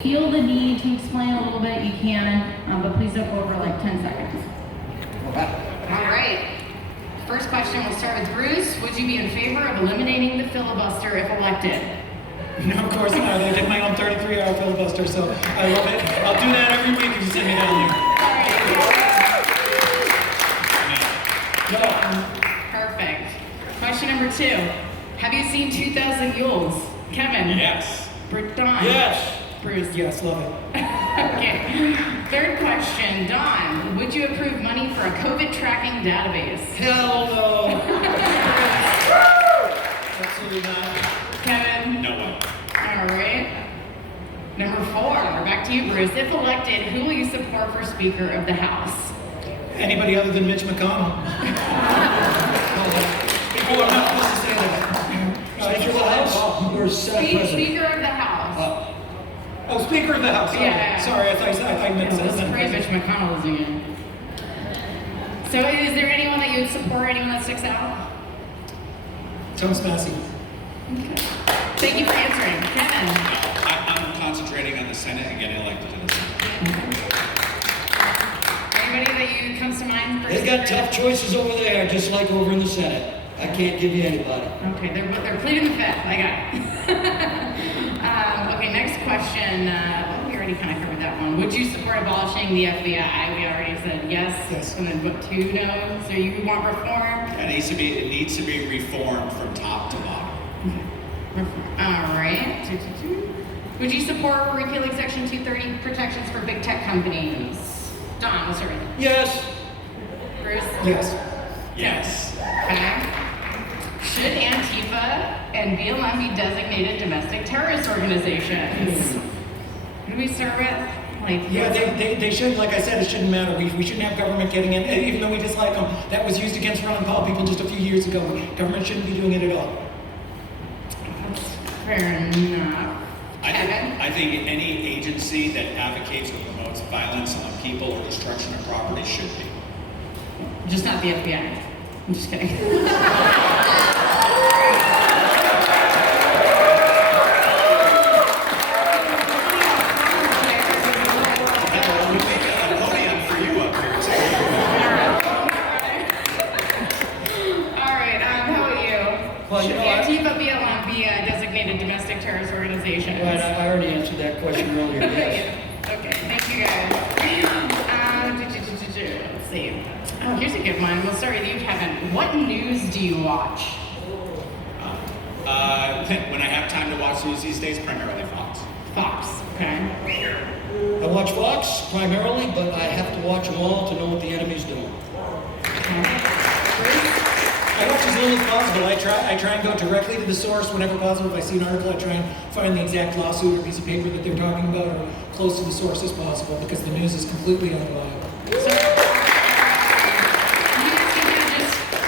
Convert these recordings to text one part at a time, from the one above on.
Feel the need to explain a little bit, you can, but please don't go over like 10 seconds. All right. First question, we'll start with Bruce. Would you be in favor of eliminating the filibuster if elected? No, of course not. I did my own 33-hour filibuster, so I love it. I'll do that every week if you send me down there. Perfect. Question number 2. Have you seen 2,000 Mules? Kevin? Yes. Don? Yes. Bruce? Yes, love it. Okay. Third question, Don. Would you approve money for a COVID tracking database? Hell no. Absolutely not. Kevin? No way. All right. Number 4, back to you, Bruce. If elected, who will you support for Speaker of the House? Anybody other than Mitch McConnell. People are not supposed to say that. Speaker of the House or Senate President? Speaker of the House. Oh, Speaker of the House. Oh, Yeah. Sorry, I thought you meant This is Senate great, Mitch President. McConnell is in. So is there anyone that you would support, anyone that sticks out? Thomas Massey. Thank you for answering. Kevin? I'm concentrating on the Senate and getting elected to the Senate. Anybody that you comes to mind? For They got Speaker? tough choices over there, just like over in the Senate. I can't give you anybody. Okay, they're pleading the fifth. I got it. Okay, next question. We already kind of covered that one. Would you support abolishing the FBI? We already said yes. Yes. And then what, 2 no? So you want reform? It needs to be reformed from top to bottom. All right. Would you support repealing Section 230 protections for big tech companies? Don, what's your Yes. Bruce? Yes. Yes. Okay. Should Antifa and BLM be designated domestic terrorist organizations? Who do we start with? Yeah, they should. Like I said, it shouldn't matter. We shouldn't have government getting in, even though we dislike them. That was used against Ron Paul people just a few years ago. Government shouldn't be doing it at all. That's fair enough. Kevin? I think any agency that advocates or promotes violence on people or destruction of property should be. Just not the FBI. I'm just kidding. A podium for you up here. All right, how about you? Well, you Should know, I- Antifa, BLM be designated domestic terrorist organizations? Right, I already answered that question earlier, yes. Okay, thank you guys. Let's see. Oh, here's a good one. We'll start with you, Kevin. What news do you watch? When I have time to watch news these days, primarily Fox. Fox. Okay. I watch Fox primarily, but I have to watch them all to know what the enemy's doing. I watch as little as possible. I try and go directly to the source whenever possible. If I see an article, I try and find the exact lawsuit or piece of paper that they're talking about, or close to the source as possible, because the news is completely unreliable. So,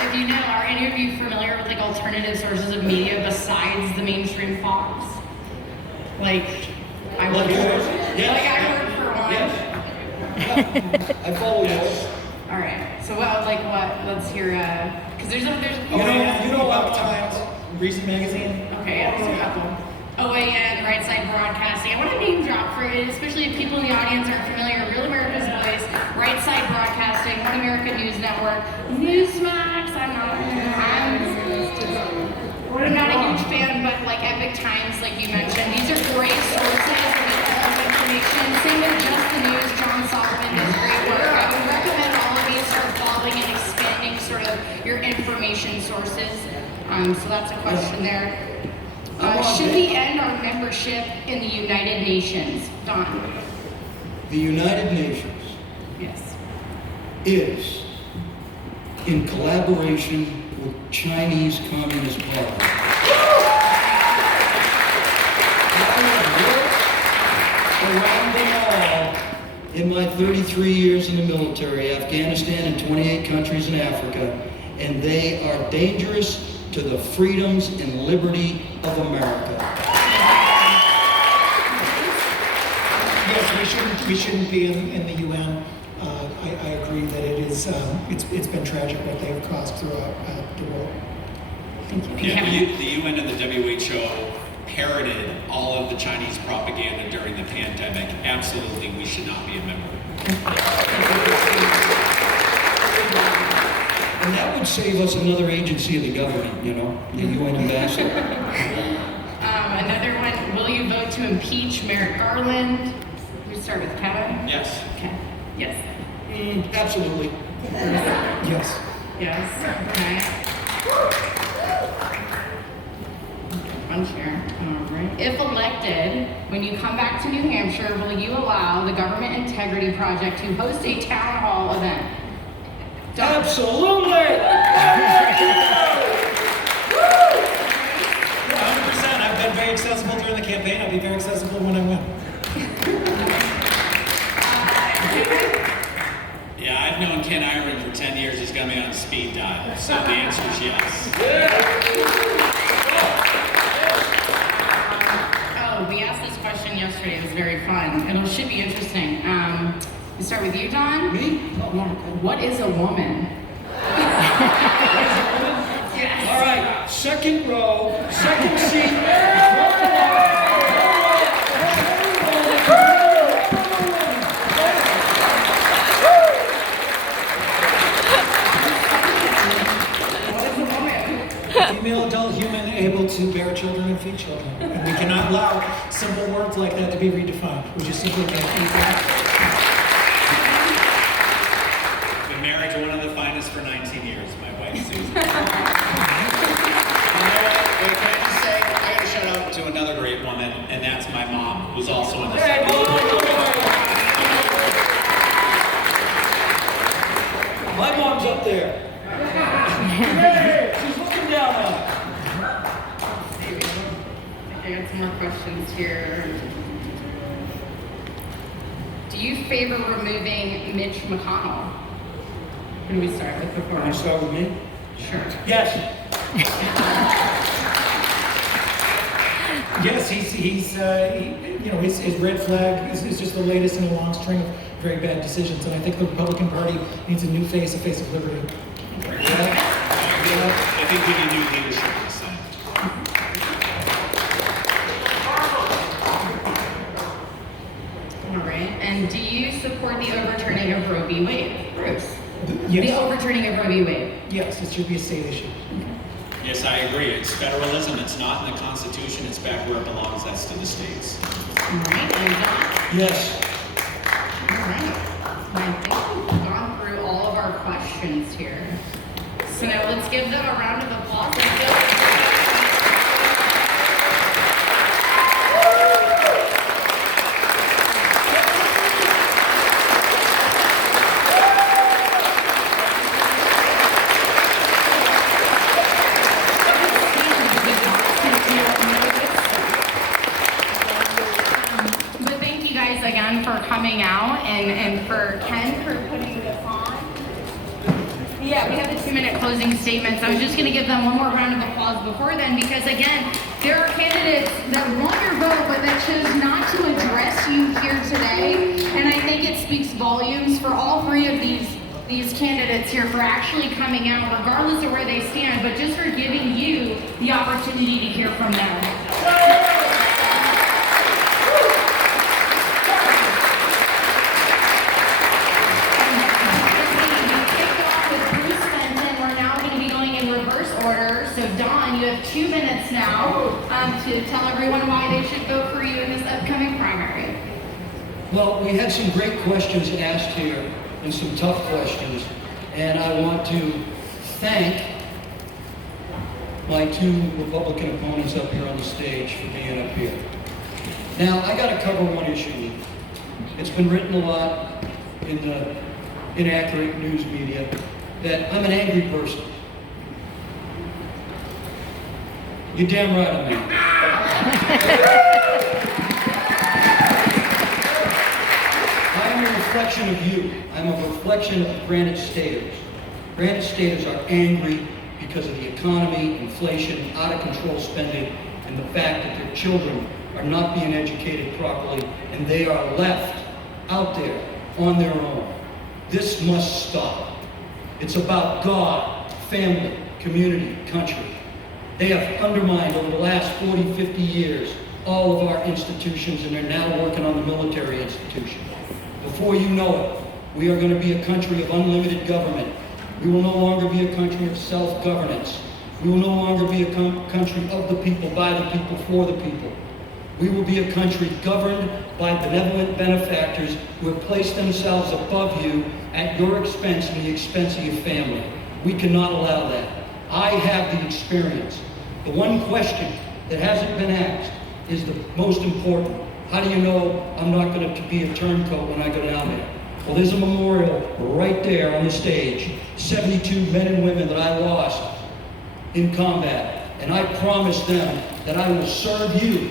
if you know, are any of you familiar with like alternative sources of media besides the mainstream Fox? Like, I work Like for, yours? Yes. like I work for one. Yes. I follow yours. All right. So what? Let's hear. Because there's. You know about Times, Reason Magazine? Okay, yeah, there's a couple. OAN, Right Side Broadcasting. I want to name drop for it, especially if people in the audience aren't familiar. Real America's Voice, Right Side Broadcasting, One America News Network, Newsmax. I'm not a huge fan, but like Epic Times, like you mentioned, these are great sources of information. Same with Just the News. John Solomon does great work. I would recommend all of these start following and expanding sort of your information sources. So that's a question there. Should we end our membership in the United Nations? Don? The United Nations Yes. is in collaboration with Chinese Communist Party. Around them all, in my 33 years in the military, Afghanistan and 28 countries in Africa, and they are dangerous to the freedoms and liberty of America. Yes, we shouldn't be in the UN. I agree that it is. It's been tragic what they've caused throughout the world. Thank you. Yeah, the UN and the WHO parroted all of the Chinese propaganda during the pandemic, absolutely we should not be a member. And that would save us another agency of the government, you know, the UN ambassador. Another one, will you vote to impeach Merrick Garland? We start with Kevin. Yes. Okay. Yes. Absolutely. Yes. Yes. Okay. One chair. All right. If elected, when you come back to New Hampshire, will you allow the Government Integrity Project to host a town hall event? Done. Absolutely! 100%. I've been very accessible during the campaign. I'll be very accessible when I win. Yeah, I've known Ken Iron for 10 years. He's got me on speed dial, so the answer is yes. Oh, we asked this question yesterday. It was very fun. It should be interesting. We start with you, Don. Me? Yeah. What is a woman? Yes. All right, second row, second seat. Female adult human able to bear children and feed children. And we cannot allow simple words like that to be redefined. We just simply can't do that. Been married to one of the finest for 19 years, my wife Susan. You know what? Wait, can I just say, I gotta shout out to another great woman, and that's my mom, who's also in this. My mom's up there. Hey, she's looking down on us. I got some more questions here. Do you favor removing Mitch McConnell? Who do we start with before? Want to start with me? Sure. Yes. Yes, his red flag is just the latest in a long string of very bad decisions. And I think the Republican Party needs a new face, a face of liberty. I think we need new leadership in the Senate. All right. And do you support the overturning of Roe v. Wade, Bruce? Yes. The overturning of Roe v. Wade. Yes, it should be a state issue. Yes, I agree. It's federalism. It's not in the Constitution. It's back where it belongs. That's to the states. All right. And Don? Yes. All right. I think we've gone through all of our questions here. So now let's give them a round of applause. Let's go. But thank you guys again for coming out and for Ken for putting this on. Yeah, we have the 2-minute closing statements. I was just going to give them one more round of applause before then because, again, there are candidates that want your vote but that chose not to address you here today. And I think it speaks volumes for all three of these candidates here for actually coming out, regardless of where they stand, but just for giving you the opportunity to hear from them. So Don, you have 2 minutes now to tell everyone why they should vote for you in this upcoming primary. Well, we had some great questions asked here and some tough questions. And I want to thank my two Republican opponents up here on the stage for being up here. Now, I got to cover one issue. It's been written a lot in the inaccurate news media that I'm an angry person. You're damn right I am. I am a reflection of you. I'm a reflection of Granite Staters. Granite Staters are angry because of the economy, inflation, out of control spending, and the fact that their children are not being educated properly and they are left out there on their own. This must stop. It's about God, family, community, country. They have undermined over the last 40, 50 years all of our institutions, and they're now working on the military institution. Before you know it, we are going to be a country of unlimited government. We will no longer be a country of self-governance. We will no longer be a country of the people, by the people, for the people. We will be a country governed by benevolent benefactors who have placed themselves above you at your expense and the expense of your family. We cannot allow that. I have the experience. The one question that hasn't been asked is the most important. How do you know I'm not going to be a turncoat when I go down there? Well, there's a memorial right there on the stage. 72 men and women that I lost in combat. And I promised them that I will serve you,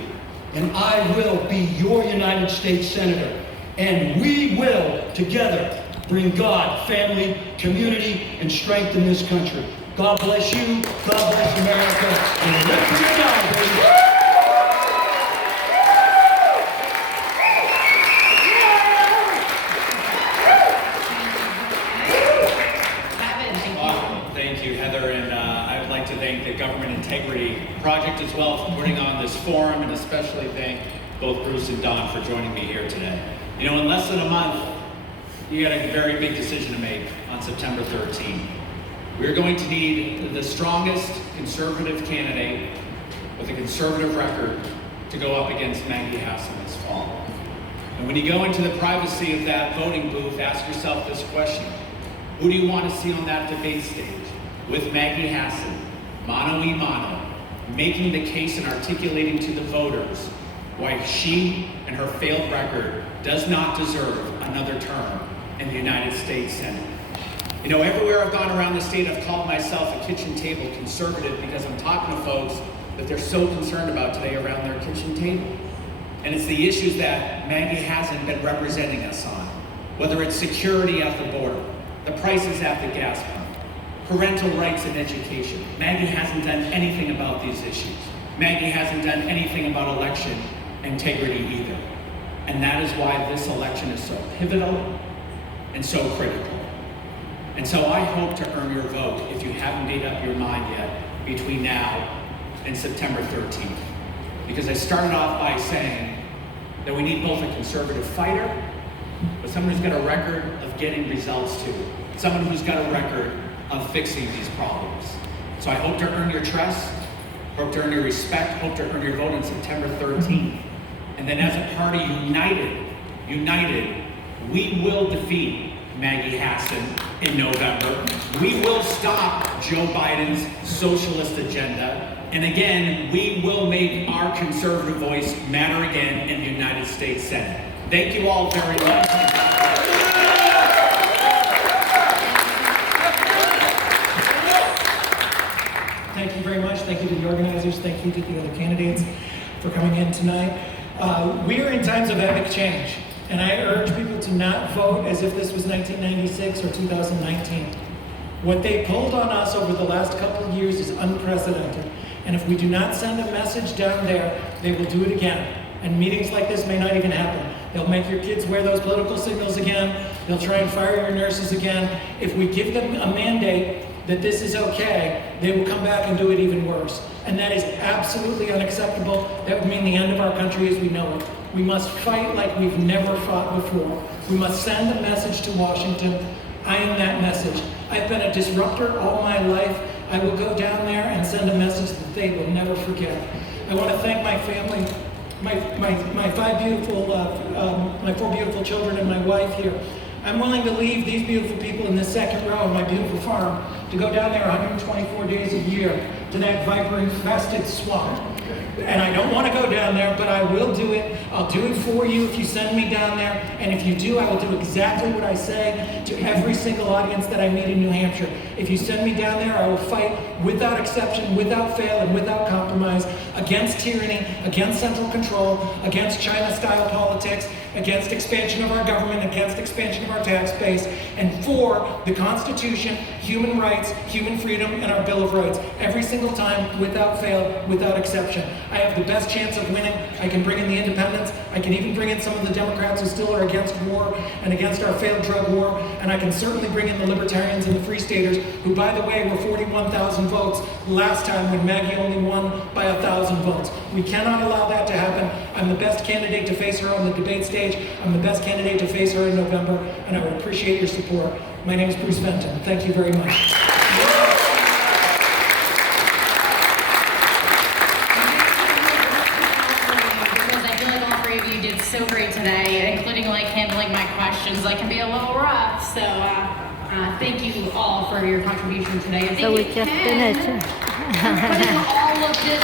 and I will be your United States Senator. And we will, together, bring God, family, community, and strength in this country. God bless you, God bless America, and live for your God, baby. Thank you, Heather, and I would like to thank the Government Integrity Project as well for putting on this forum, and especially thank both Bruce and Don for joining me here today. You know, in less than a month, you got a very big decision to make on September 13th. We're going to need the strongest conservative candidate with a conservative record to go up against Maggie Hassan this fall. And when you go into the privacy of that voting booth, ask yourself this question: who do you want to see on that debate stage with Maggie Hassan, mano a mano, making the case and articulating to the voters why she and her failed record does not deserve another term in the United States Senate? You know, everywhere I've gone around the state, I've called myself a kitchen table conservative because I'm talking to folks that they're so concerned about today around their kitchen table. And it's the issues that Maggie hasn't been representing us on, whether it's security at the border, the prices at the gas pump, parental rights and education. Maggie hasn't done anything about these issues. Maggie hasn't done anything about election integrity either. And that is why this election is so pivotal and so critical. And so I hope to earn your vote, if you haven't made up your mind yet, between now and September 13th. Because I started off by saying that we need both a conservative fighter, but someone who's got a record of getting results too. Someone who's got a record of fixing these problems. So I hope to earn your trust, hope to earn your respect, hope to earn your vote on September 13th. And then as a party united, we will defeat Maggie Hassan in November. We will stop Joe Biden's socialist agenda. And again, we will make our conservative voice matter again in the United States Senate. Thank you all very much. Thank you very much. Thank you to the organizers. Thank you to the other candidates for coming in tonight. We are in times of epic change, and I urge people to not vote as if this was 1996 or 2019. What they pulled on us over the last couple of years is unprecedented. And if we do not send a message down there, they will do it again. And meetings like this may not even happen. They'll make your kids wear those political signals again. They'll try and fire your nurses again. If we give them a mandate that this is okay, they will come back and do it even worse. And that is absolutely unacceptable. That would mean the end of our country as we know it. We must fight like we've never fought before. We must send a message to Washington. I am that message. I've been a disruptor all my life. I will go down there and send a message that they will never forget. I want to thank my family, my four beautiful children and my wife here. I'm willing to leave these beautiful people in this second row on my beautiful farm to go down there 124 days a year to that viper-infested swamp. And I don't want to go down there, but I will do it. I'll do it for you if you send me down there. And if you do, I will do exactly what I say to every single audience that I meet in New Hampshire. If you send me down there, I will fight without exception, without fail, and without compromise against tyranny, against central control, against China-style politics, against expansion of our government, against expansion of our tax base, and for the Constitution, human rights, human freedom, and our Bill of Rights. Every single time, without fail, without exception. I have the best chance of winning. I can bring in the independents. I can even bring in some of the Democrats who still are against war and against our failed drug war. And I can certainly bring in the libertarians and the free staters, who, by the way, were 41,000 votes last time when Maggie only won by 1,000 votes. We cannot allow that to happen. I'm the best candidate to face her on the debate stage. I'm the best candidate to face her in November, and I would appreciate your support. My name is Bruce Fenton. Thank you very much. Because I feel like all three of you did so great today, including like handling my questions. That can be a little rough, so thank you all for your contribution today. And So thank we you, just Ken, finished. for putting all of this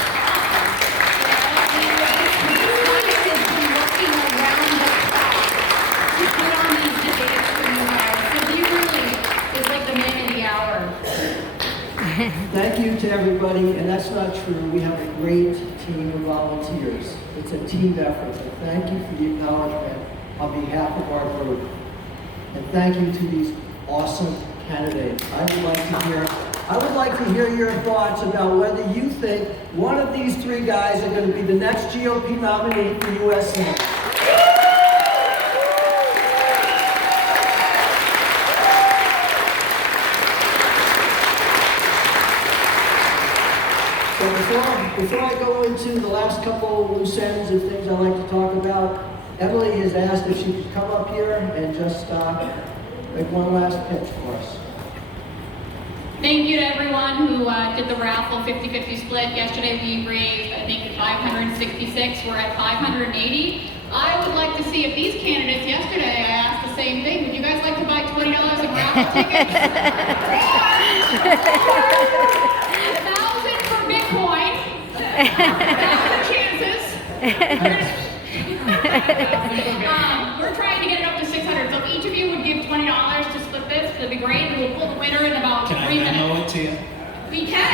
Thank you to everybody, and that's not true. We have a great team of volunteers. It's a team effort. So thank you for the acknowledgement on behalf of our group. And thank you to these awesome candidates. I would like to hear your thoughts about whether you think one of these three guys are going to be the next GOP nominee for U.S. Senate. So before I go into the last couple of loose ends of things I'd like to talk about, Emily has asked if she could come up here and just make one last pitch for us. Thank you to everyone who did the raffle 50-50 split. Yesterday we raised, I think, 566. We're at 580. I would like to see if these candidates, yesterday I asked the same thing. Would you guys like to buy $20 in raffle tickets? 1,000 for Bitcoin. 1,000 chances. We're trying to get it up to 600. So if each of you would give $20 to split this, that'd be great. We'll pull the winner in about 3 minutes. Can I Venmo it to you? We can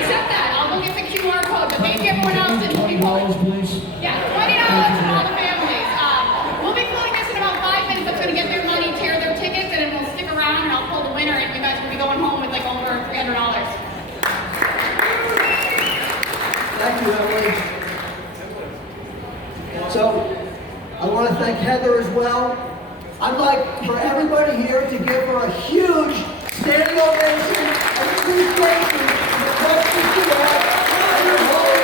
accept that. I'll go get the QR code, but maybe everyone else didn't $20, please. Yeah, $20 for all the families. We'll be filling this in about 5 minutes. That's going to get their money, tear their tickets, and then we'll stick around and I'll pull the winner, and you guys will be going home with like over $300. Thank you, Emily. So, I want to thank Heather as well. I'd like for everybody here to give her a huge standing ovation and appreciation for the work that she has on her whole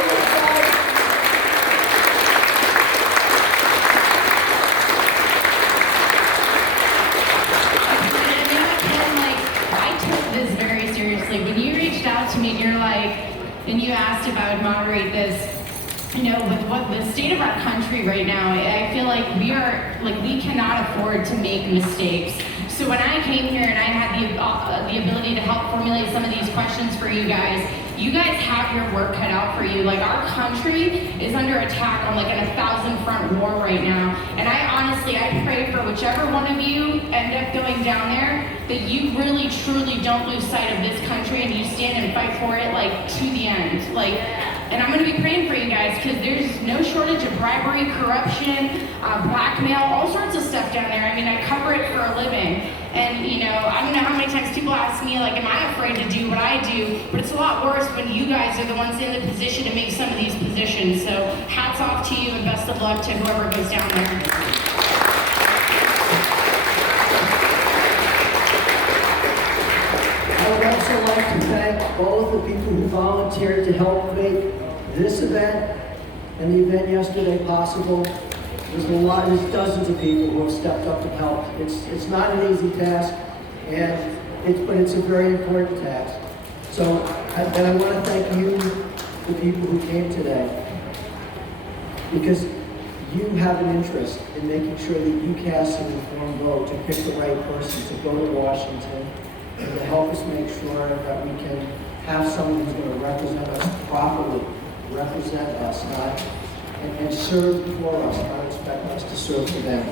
life. I took this very seriously. When you reached out to me and you're like, and you asked if I would moderate this, you know, with what the state of our country right now, I feel like we cannot afford to make mistakes. So when I came here and I had the ability to help formulate some of these questions for you guys have your work cut out for you. Like, our country is under attack on like an 1,000 front war right now. And I pray for whichever one of you end up going down there, that you really truly don't lose sight of this country and you stand and fight for it like to the end. And I'm going to be praying for you guys, because there's no shortage of bribery, corruption, blackmail, all sorts of stuff down there. I mean, I cover it for a living. And, you know, I don't know how many times people ask me, like, am I afraid to do what I do? But it's a lot worse when you guys are the ones in the position to make some of these positions. So hats off to you and best of luck to whoever goes down there. I would also like to thank both the people who volunteered to help make this event and the event yesterday possible. There's dozens of people who have stepped up to help. It's not an easy task, but it's a very important task. So, and I want to thank you, the people who came today, because you have an interest in making sure that you cast an informed vote to pick the right person to go to Washington and to help us make sure that we can have someone who's going to represent us properly, represent us, and serve for us, not expect us to serve for them.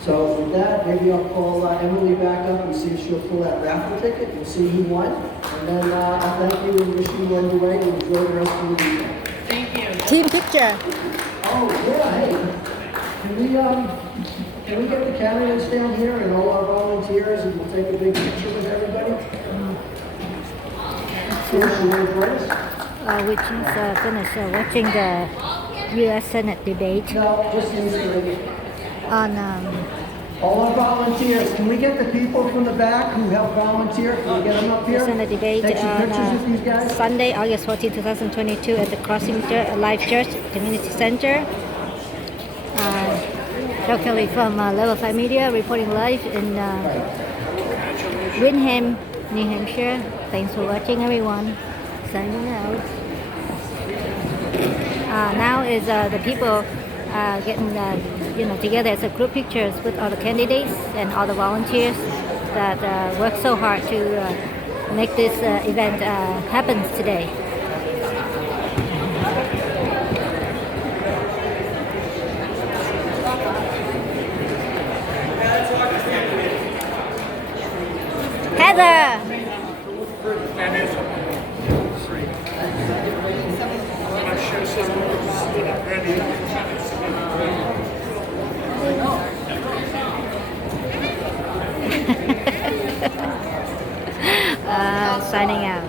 So with that, maybe I'll call Emily back up and see if she'll pull that raffle ticket and see who won. And then I'll thank you and wish you on your way and enjoy the rest of the weekend. Thank you. team picture. Oh, yeah, hey, can we get the candidates down here and all our volunteers and we'll take a big picture with everybody? First, you want to join us? Which is finished watching the U.S. Senate debate No, just these three. on All our volunteers, can we get the people from the back who help volunteer? Can we get them up here? Senate debate Take some on pictures with these guys? Sunday, August 14, 2022 at the Crossing Life Church Community Center. Joe Kelly from Level 5 Media reporting live in Windham, New Hampshire. Thanks for watching, everyone. Signing out. Now is the people getting together as a group pictures with all the candidates and all the volunteers that work so hard to make this event happen today.